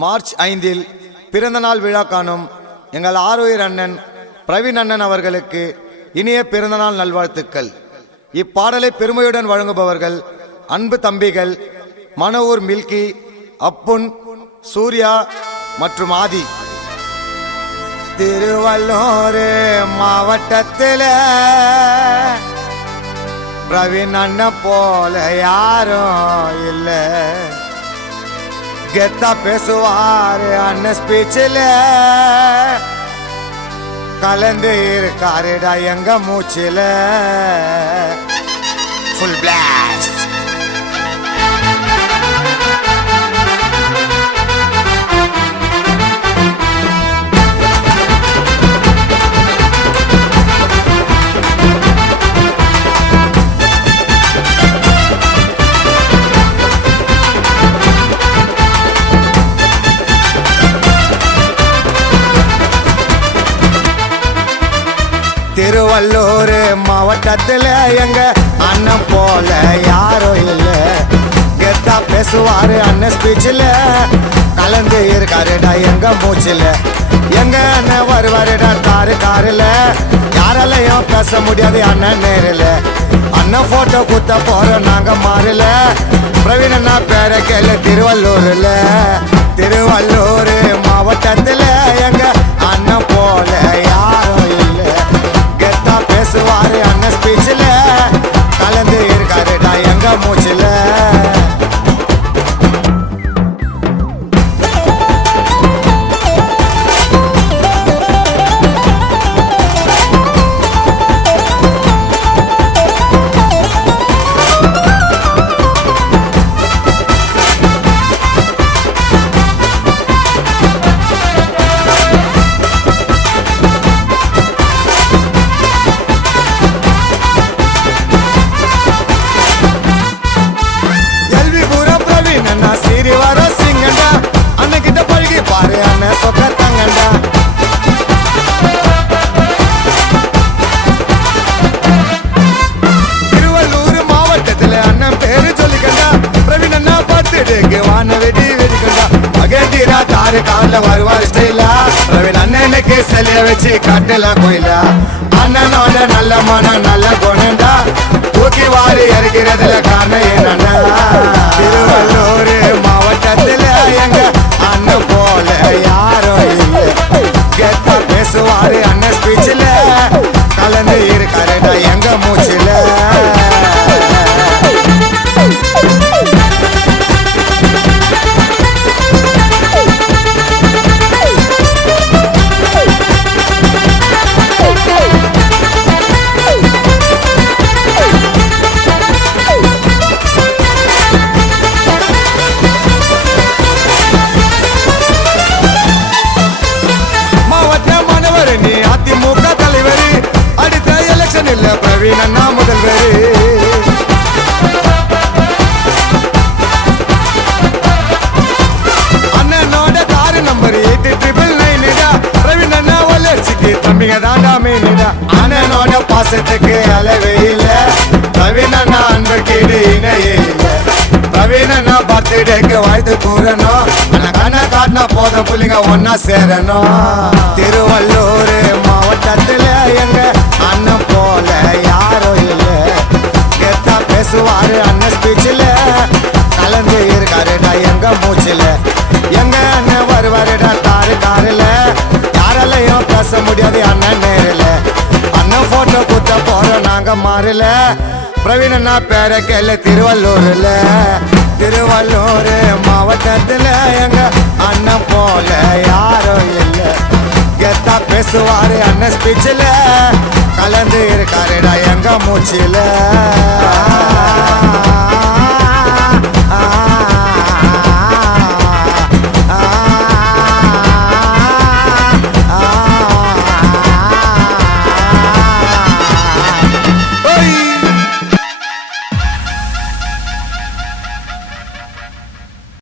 March 5 பிறந்தநாள் விழா காணும் எங்கள் ஆரோயர் அண்ணன் பிரவீன் அண்ணன் அவர்களுக்கு இனிய பிறந்தநாள் நல்வாழ்த்துக்கள். இப்பாடலை பெருமையுடன் வழங்குபவர்கள் அன்பு தம்பிகள் மனோர் மில்கி, அப்புன், சூர்யா மற்றும் ஆதி. திருவள்ளூர் மாவட்டத்தில் பிரவீன் அண்ணன் போல யாரும் இல்லை. கெத்தா பேசுவாரு அண்ணன் ஸ்பீச்சில், கலந்து இருக்காருடா எங்க மூச்சில். Full blast. திருவள்ளூர் மாவட்டத்தில் எங்க அண்ணன் போல யாரும் இல்லை. கெத்தா பேசுவாரு அண்ணன் ஸ்பீச்சில், கலந்து இருக்காருடா எங்க மூச்சில். எங்க அண்ணன் வருவாருடா காரில், யாராலையும் பேச முடியாது அண்ணன் நேரில். அண்ணன் போட்டோ குத்த போறோம் நாங்க மாறல. பிரவீன் அண்ணா பேர கேளு திருவள்ளூர்ல. திருவள்ளூர் மாவட்டத்தில் எங்க அண்ணன் போல யாரும் இல்லை. கெத்தா பேசுவாரு அண்ணன் ஸ்பீச்சில், கலந்து இருக்காருடா எங்க மூச்சில். திருவள்ளூர் மாவட்டத்தில் அண்ணன் பேரு சொல்லிக்கண்டா. பிரவீன் அண்ணா பர்த்டேக்கு வான வெடி வெடிக்கண்டா. மகேந்திரா தாரு காலில் வருவார் ஸ்டைலா. பிரவீன் அண்ணனுக்கு சிலைய வச்சு காட்டலாம் கோயிலா. அண்ணனோட நல்ல மனம் நல்ல குணண்டா. தூக்கி வாரி இறக்கிறதுல காரணம் என்னண்டா. திருவள்ளூர் மாவட்டத்தில் எங்க அண்ணன் போல யாரும் இல்லை. கெத்தா பேசுவாரு அண்ணன் ஸ்பீச்சில், கலந்து இருக்காருடா எங்க மூச்சில். பிரவீன் அண்ணா முதல்வர். அண்ணனோட காரு நம்பர் 8999. பிரவீன் அண்ணா வளர்ச்சிக்கு தம்பிங்க தாண்டா மீனிடா. அண்ணனோட பாசத்துக்கு அளவே இல்லை. பிரவீன் அண்ணா அன்பு கீடு இணையே இல்லை. பிரவீன் அண்ணா பர்த்டேக்கு வாழ்த்து கூறணும். ஆனா கண்ணை காட்டினா போதும் புள்ளிங்க ஒன்னா சேரணும். திருவள்ளூர் மாவட்டத்தில் எங்க அண்ணன் போல யாரும் இல்லை. கெத்தா பேசுவாரு அண்ணன் ஸ்பீச்சில், கலந்து இருக்காருடா எங்க மூச்சில். எங்க அண்ணன் வருவாருடா காரில், யாராலையும் பேச முடியாது அண்ணன் நேரில். அண்ணன் போட்டோ குத்த போறோம் நாங்க மாறல. பிரவீன் அண்ணா பேர கேளு திருவள்ளூர்ல. திருவள்ளூர் மாவட்டத்தில் எங்க அண்ணன் போல யாரும் இல்லை. கெத்தா பேசுவாரு அண்ணன் ஸ்பீச்சில், கலந்து இருக்காருடா எங்க மூச்சில்.